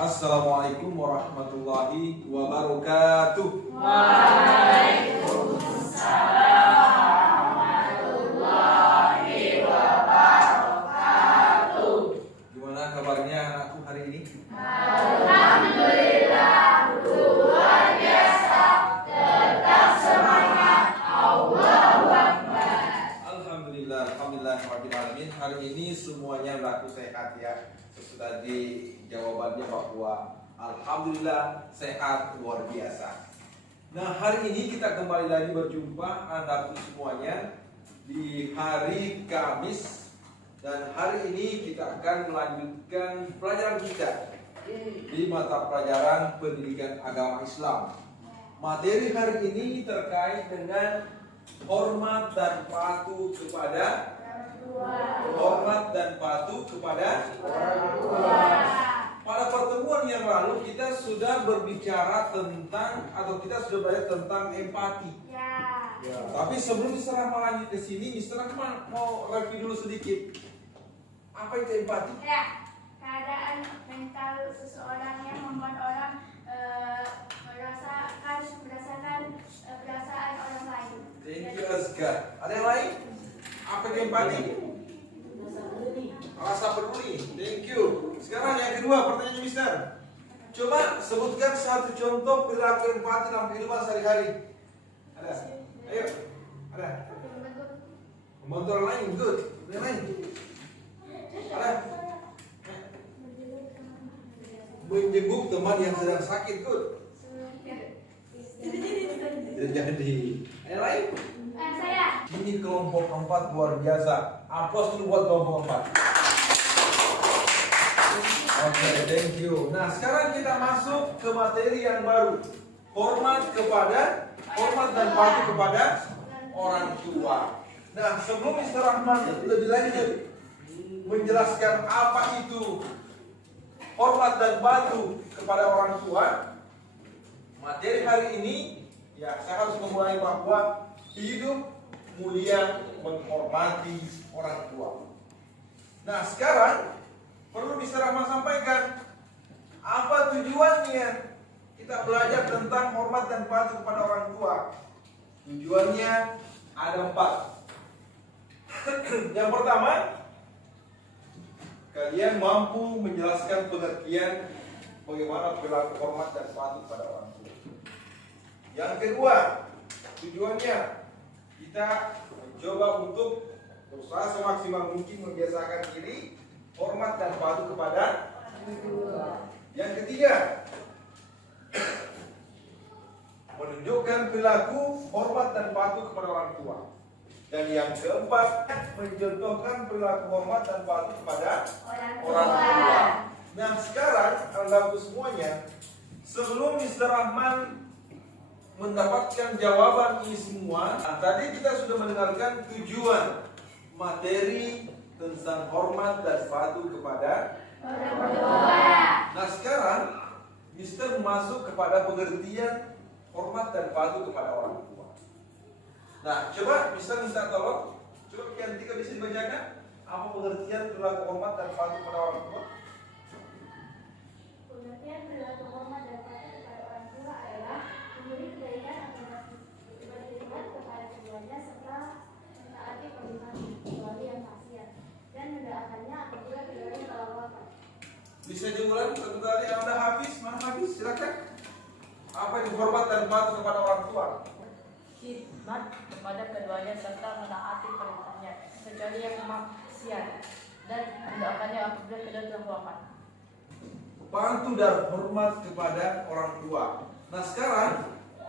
Assalamualaikum warahmatullahi wabarakatuh. Waalaikumsalam warahmatullahi wabarakatuh. Gimana kabarnya anakku hari ini? Alhamdulillah luar biasa. Tetap semangat. Allahu Akbar. Alhamdulillah, rabbil alamin. Hari ini semuanya berlaku sehat ya. Sesudah di jawabannya bahwa alhamdulillah sehat luar biasa. Nah, hari ini kita kembali lagi berjumpa anakku semuanya di hari Kamis, dan hari ini kita akan melanjutkan pelajaran kita di mata pelajaran pendidikan agama Islam. Materi hari ini terkait dengan hormat dan patuh kepada orang tua. Pada pertemuan yang lalu kita sudah berbicara tentang kita sudah belajar tentang empati. Ya. Tapi sebelum Mister Rahman lanjut ke sini, Mister Rahman mau review dulu sedikit. Apa itu empati? Ya, keadaan mental seseorang yang membuat orang merasakan perasaan orang lain. Thank you, Azka. Ada yang lain? Apa itu empati? Rasa peduli. Thank you. Sekarang yang kedua, pertanyaannya Mister. Coba sebutkan satu contoh perilaku empati dalam kehidupan sehari-hari. Ada? Ayo. Ada? Membantu orang lain, good. Yang lain? Ada? Menjenguk teman yang sedang sakit, good. Tidak jadi. Yang lain? Saya. Ini kelompok 4 luar biasa. Aplaus dulu buat kelompok 4. Oke, thank you. Nah, sekarang kita masuk ke materi yang baru. Hormat dan patuh kepada orang tua. Nah, sebelum Mister Rahman lebih lanjut menjelaskan apa itu hormat dan patuh kepada orang tua, materi hari ini ya saya harus memulai bahwa hidup mulia menghormati orang tua. Nah, sekarang perlu Mister Rahman sampaikan apa tujuannya kita belajar tentang hormat dan patuh kepada orang tua. Tujuannya ada 4. Yang pertama, kalian mampu menjelaskan pengertian bagaimana perilaku hormat dan patuh kepada orang tua. Yang kedua, tujuannya kita mencoba untuk berusaha semaksimal mungkin membiasakan diri hormat dan patuh kepada orang tua. Yang ketiga, menunjukkan perilaku hormat dan patuh kepada orang tua. Dan yang keempat, mencontohkan perilaku hormat dan patuh kepada orang tua. Nah, sekarang anggapku semuanya, sebelum Mister Rahman mendapatkan jawaban ini semua, tadi kita sudah mendengarkan tujuan materi tentang hormat dan patuh kepada orang tua. Nah, sekarang Mister masuk kepada pengertian hormat dan patuh kepada orang tua. Nah, coba Mister minta tolong, coba yang 3 bisa dibacakan apa pengertian perilaku hormat dan patuh kepada orang tua? Pengertian perilaku hormat dan patuh kepada orang tua adalah memberi kebaikan atau berkhidmat kepada keduanya serta mentaati perintah kecuali yang maksiat dan mendoakannya apabila keduanya telah wafat. Bisa diulang satu kali. Anda habis, mana habis? Silakan. Apa itu hormat dan patuh kepada orang tua? Khidmat kepada keduanya serta menaati perintahnya kecuali yang maksiat dan mendoakannya apabila kedua telah wafat. Patuh dan hormat kepada orang tua. Nah, sekarang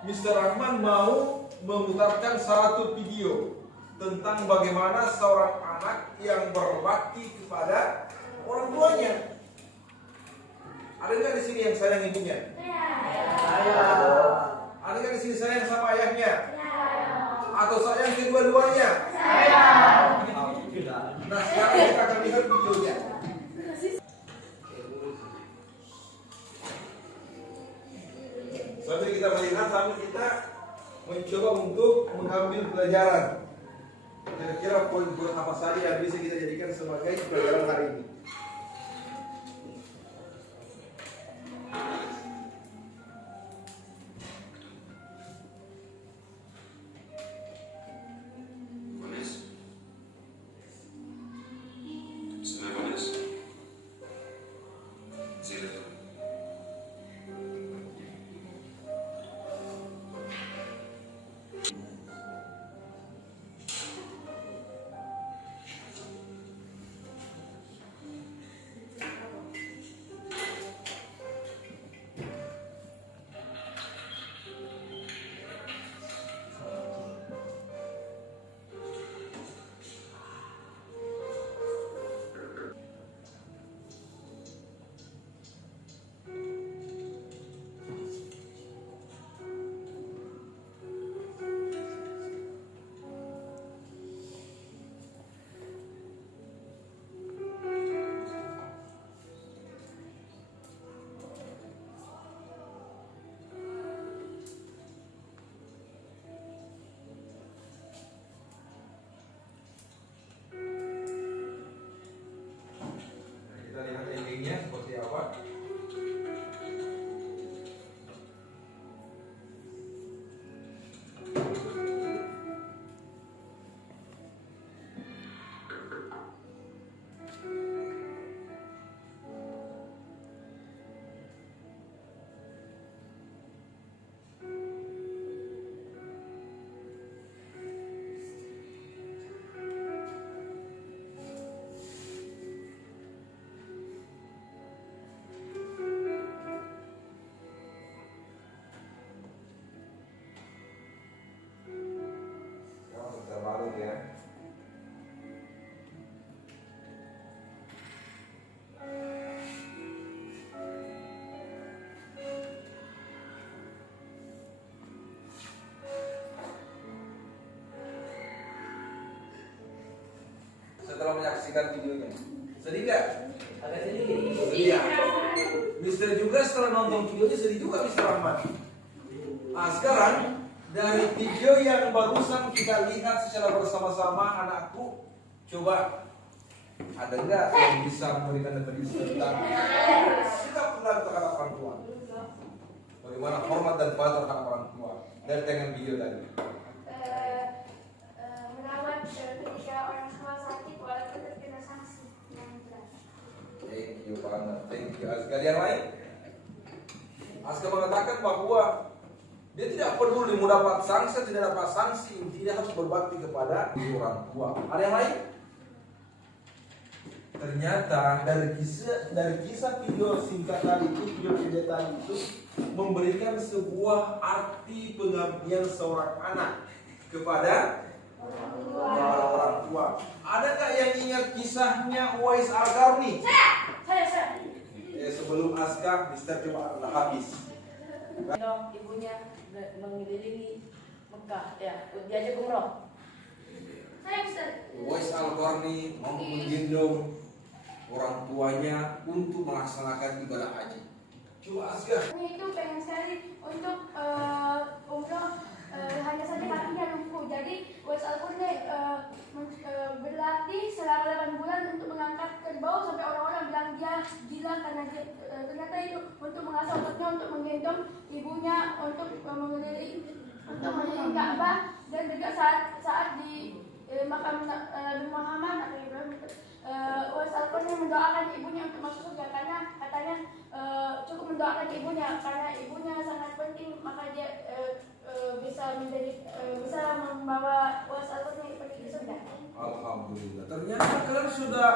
Mister Rahman mau memutarkan satu video tentang bagaimana seorang anak yang berbakti kepada orang tuanya. Ada nggak di sini yang sayang ibunya? Ada nggak di sini sayang sama ayahnya? Atau sayang kedua-duanya? Nah, sekarang kita akan lihat videonya. Sambil kita melihat, sambil kita mencoba untuk mengambil pelajaran. Kira-kira poin-poin apa saja yang bisa kita jadikan sebagai pelajaran hari ini. menyaksikan videonya? Sedih nggak? Agak sedikit. Sedih ya? Mister juga setelah nonton videonya sedih juga Mister Rahmat. Nah sekarang dari video yang barusan kita lihat secara bersama-sama anakku, coba ada nggak yang bisa memberikan definisi tentang sikap benar terhadap orang tua? Bagaimana hormat dan patuh terhadap orang tua dari dengan video tadi? Merawat ketika orang tua sakit walaupun terkena sanksi yang berat. Thank you banget, thank you. Sekali yang lain, Aska mengatakan bahwa dia tidak peduli mau dapat sanksi tidak dapat sanksi, dia harus berbakti kepada orang tua. Ada yang lain? Ternyata dari kisah video singkat tadi itu, video pendek tadi itu memberikan sebuah arti pengabdian seorang anak kepada orang tua. Adakah yang ingat kisahnya Uwais Al-Qarni? Saya. Sebelum Aska, Mister coba habis. Gendong ibunya mengelilingi Mekah, ya, diajak umroh. Saya bisa. Uwais Al-Qarni mau menggendong orang tuanya untuk melaksanakan ibadah haji. Coba Aska. Itu pengen sekali untuk umroh, hanya saja kakinya lumpuh. Jadi Uwais Al-Qarni berlatih selama 8 bulan untuk mengangkat kerbau sampai orang-orang bilang dia gila karena dia ternyata itu untuk mengasah ototnya untuk menggendong ibunya untuk mengelilingi Ka'bah, dan juga saat di makam Nabi Muhammad atau Ibrahim, Uwais Al-Qarni mendoakan ibunya untuk masuk surga karena katanya cukup mendoakan ibunya karena ibunya sangat penting, maka dia bisa membawa Uwais Al-Qarni pergi ke surga. Alhamdulillah. Ternyata kalian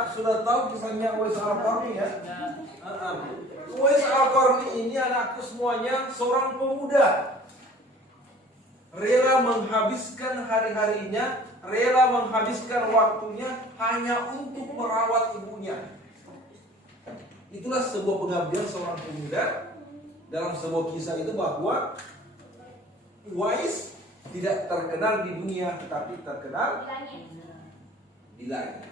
sudah tahu kisahnya Uwais Al-Qarni ya. Uwais Al-Qarni ini anakku semuanya seorang pemuda, rela menghabiskan hari-harinya, rela menghabiskan waktunya hanya untuk merawat ibunya. Itulah sebuah pengabdian seorang pemuda. Dalam sebuah kisah itu bahwa Uwais tidak terkenal di dunia, tetapi terkenal di langit.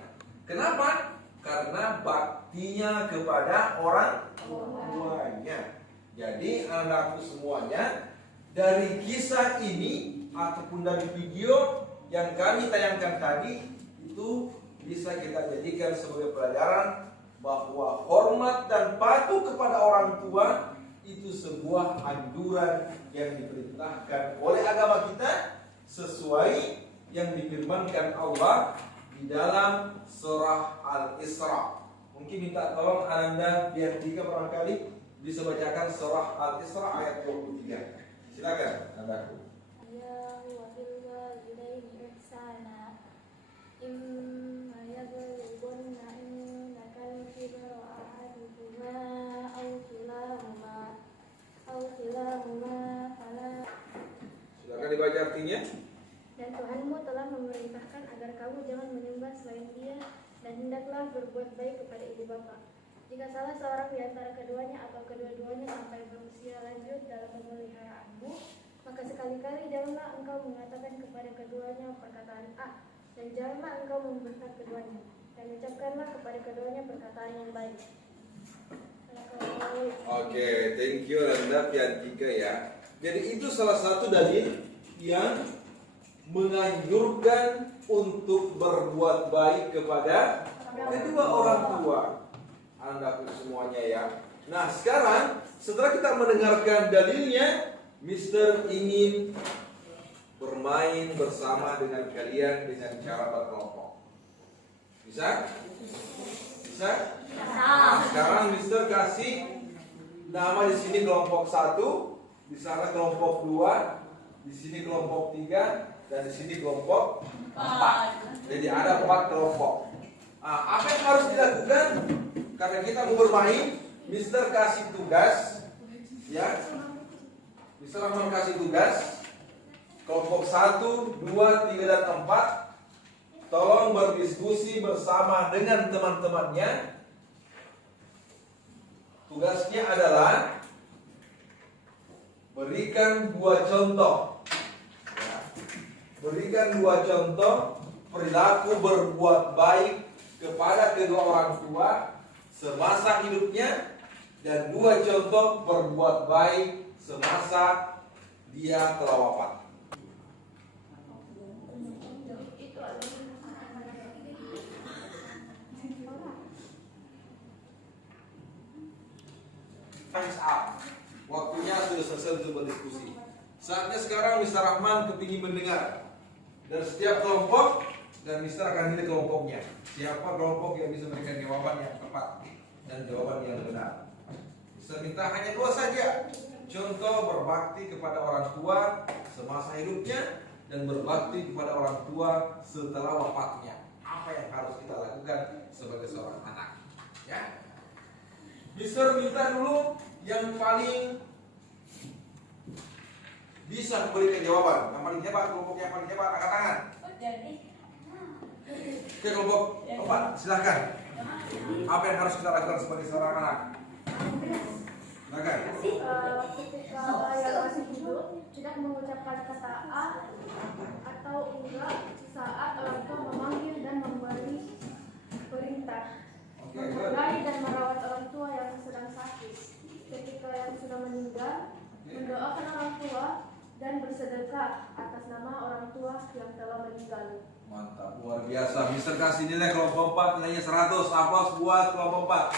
Kenapa? Karena baktinya kepada orang tuanya. Jadi anakku semuanya, dari kisah ini ataupun dari video yang kami tayangkan tadi, itu bisa kita jadikan sebagai pelajaran bahwa hormat dan patuh kepada orang tua itu sebuah anjuran yang diperintahkan oleh agama kita sesuai yang difirmankan Allah di dalam surah Al-Isra. Mungkin minta tolong Ananda biar tiga barangkali bisa bacakan surah Al-Isra ayat 23. Silakan Anandaku. Ya wa bil walidayni ihsana imma yablughanna indakal kibara ahaduhuma aw kilahuma fala. Silakan dibaca artinya. Dan Tuhanmu telah memerintahkan agar kamu jangan menyembah selain Dia, dan hendaklah berbuat baik kepada ibu bapa. Jika salah seorang di antara keduanya atau kedua-duanya sampai berusia lanjut dalam memeliharaanmu, maka sekali-kali janganlah engkau mengatakan kepada keduanya perkataan A, dan janganlah engkau membentak keduanya, dan ucapkanlah kepada keduanya perkataan yang baik. Oke, thank you Ananda Piantika ya. Jadi itu salah satu dalil yang menganjurkan untuk berbuat baik kepada kedua orang tua anakku semuanya ya. Nah sekarang setelah kita mendengarkan dalilnya, Mister ingin bermain bersama dengan kalian dengan cara berkelompok. Bisa? Bisa? Nah, sekarang Mister kasih nama di sini kelompok 1, di sana kelompok 2, di sini kelompok 3, dan di sini kelompok 4. Jadi ada 4 kelompok. Nah, apa yang harus dilakukan? Karena kita mau bermain, Mister kasih tugas, ya. Mister akan kasih tugas. Kelompok 1, 2, 3, dan 4 tolong berdiskusi bersama dengan teman-temannya. Tugasnya adalah berikan 2 contoh. Berikan 2 contoh perilaku berbuat baik kepada kedua orang tua semasa hidupnya, dan 2 contoh berbuat baik semasa dia telah wafat. Times up. Waktunya sudah selesai untuk berdiskusi. Saatnya sekarang Mr. Rahman kepingin mendengar dari setiap kelompok, dan Mr. akan nilai kelompoknya. Siapa kelompok yang bisa memberikan jawaban yang tepat dan jawaban yang benar. Mr. minta hanya 2 saja. Contoh berbakti kepada orang tua semasa hidupnya dan berbakti kepada orang tua setelah wafatnya. Apa yang harus kita lakukan sebagai seorang anak? Ya. Mister minta dulu yang paling bisa memberikan jawaban. Yang paling hebat, kelompok yang paling hebat, angkat tangan. Oke, kelompok 4, silakan. Apa yang harus kita lakukan sebagai seorang anak? Silakan. Ketika yang masih hidup tidak mengucapkan kata A atau enggak saat orang tua memanggil dan memberi perintah. Menghargai dan merawat orang tua yang sedang sakit. Ketika yang sudah meninggal, mendoakan orang tua dan bersedekah atas nama orang tua yang telah meninggal. Mantap, luar biasa. Mister kasih nilai kelompok 4, nilainya 100. Aplaus buat kelompok 4.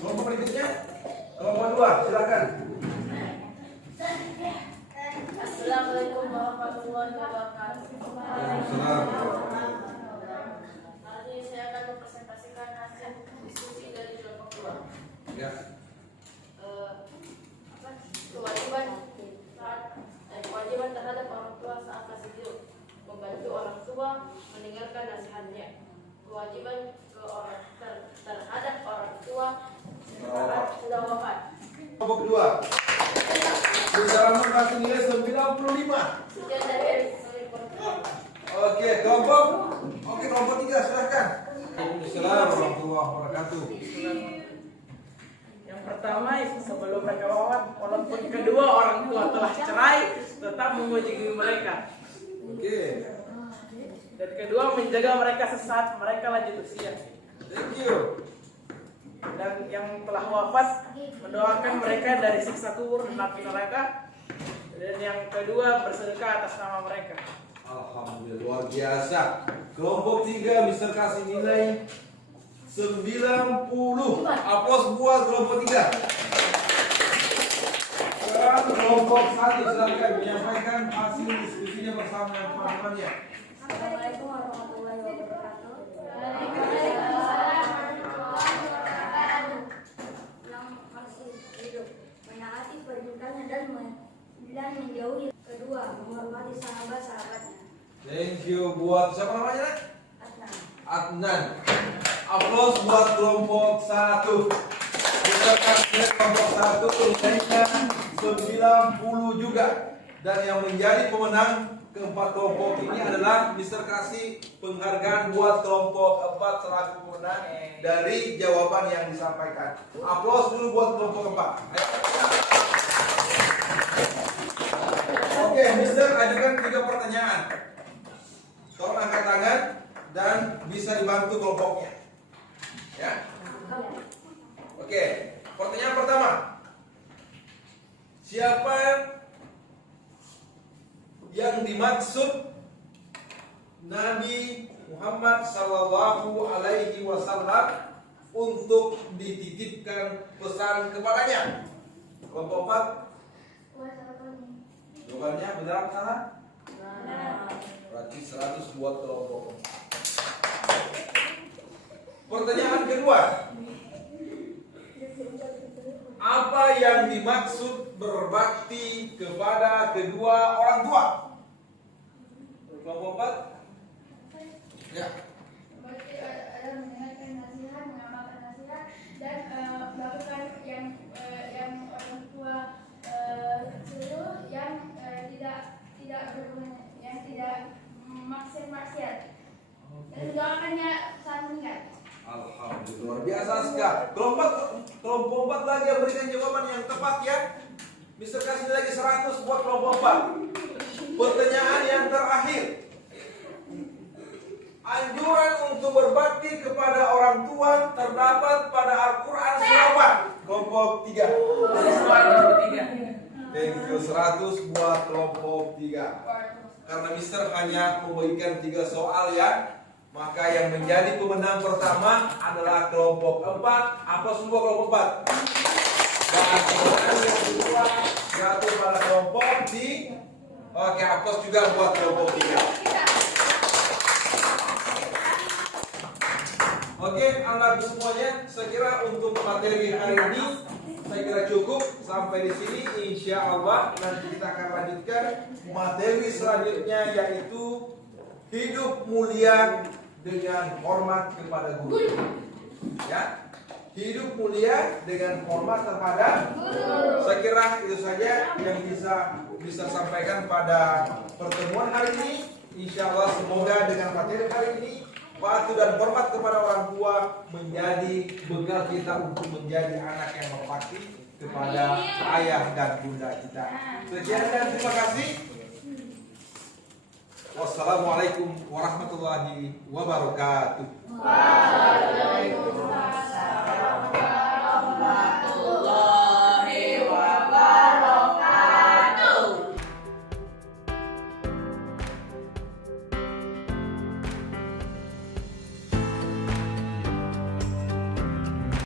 Kelompok berikutnya, kelompok 2, silakan. Assalamualaikum warahmatullahi wabarakatuh. Hari ini saya akan mempresentasikan hasil diskusi dari kelompok 2. Ya. Kewajiban terhadap orang tua saat masih hidup, membantu orang tua, mendengarkan nasihatnya. Kewajiban terhadap orang tua saat sudah wafat. Kelompok 2. Bisa kasih nilai 95. Sekian dari Oke, kelompok 3, silakan. Assalamualaikum warahmatullahi wabarakatuh. Yang pertama, sebelum mereka wafat, walaupun kedua orang tua telah cerai, tetap mengunjungi mereka. Oke. Dan kedua, menjaga mereka sesaat mereka lanjut usia. Thank you. Dan yang telah wafat, mendoakan mereka dari siksa kubur dan api neraka. Dan yang kedua, bersedekah atas nama mereka. Alhamdulillah, luar biasa. Kelompok 3, Mister kasih nilai 90. Aplaus buat kelompok 3. Sekarang kelompok 1, silakan menyampaikan hasil diskusinya bersama teman-temannya. Assalamualaikum warahmatullahi wabarakatuh. Yang masih hidup menaati perintahnya dan menjauhi. Kedua, menghormati sahabat-sahabatnya. Thank you buat siapa namanya? Adnan. Adnan. Aplaus buat kelompok 1. Kita kasih kelompok 1 nilainya 90 juga. Dan yang menjadi pemenang keempat kelompok ini adalah Mister kasih penghargaan buat kelompok 4 selaku pemenang dari jawaban yang disampaikan. Aplaus dulu buat kelompok 4. Oke, Mister ajukan 3 pertanyaan. Tolong angkat tangan dan bisa dibantu kelompoknya. Ya. Oke, pertanyaan pertama. Siapa yang dimaksud Nabi Muhammad sallallahu alaihi wasallam untuk dititipkan pesan kepadanya? Kelompok 4. Jawabannya benar salah? Berarti 100 buat kelompok. Pertanyaan kedua. Apa yang dimaksud berbakti kepada kedua orang tua? Kelompok 4. Ya. Berarti ada mendengarkan nasihat, mengamalkan nasihat, dan melakukan yang orang tua suruh, yang tidak maksiat, dan mendoakannya saat meninggal. Alhamdulillah, luar biasa sekali. Kelompok 4 lagi yang berikan jawaban yang tepat ya. Mister kasih lagi 100 buat kelompok 4. Pertanyaan yang terakhir. orang tua terdapat pada Al-Quran surah apa? Kelompok 3. Thank you 100 buat kelompok 3. Karena Mister hanya memberikan 3 soal ya, maka yang menjadi pemenang pertama adalah kelompok 4. Apa semua kelompok 4? Dan kemenangan yang kedua jatuh pada kelompok 3. Oke, aplos juga buat kelompok 3. Oke, anak semuanya, saya kira untuk materi hari ini saya kira cukup sampai di sini. Insya Allah nanti kita akan lanjutkan materi selanjutnya, yaitu hidup mulia dengan hormat kepada guru. Ya, hidup mulia dengan hormat kepada guru. Saya kira itu saja yang bisa sampaikan pada pertemuan hari ini. Insya Allah semoga dengan materi hari ini patuh dan hormat kepada orang tua menjadi bekal kita untuk menjadi anak yang berbakti kepada ayah dan bunda kita. Sekian dan terima kasih. Wassalamualaikum warahmatullahi wabarakatuh. Waalaikumsalam.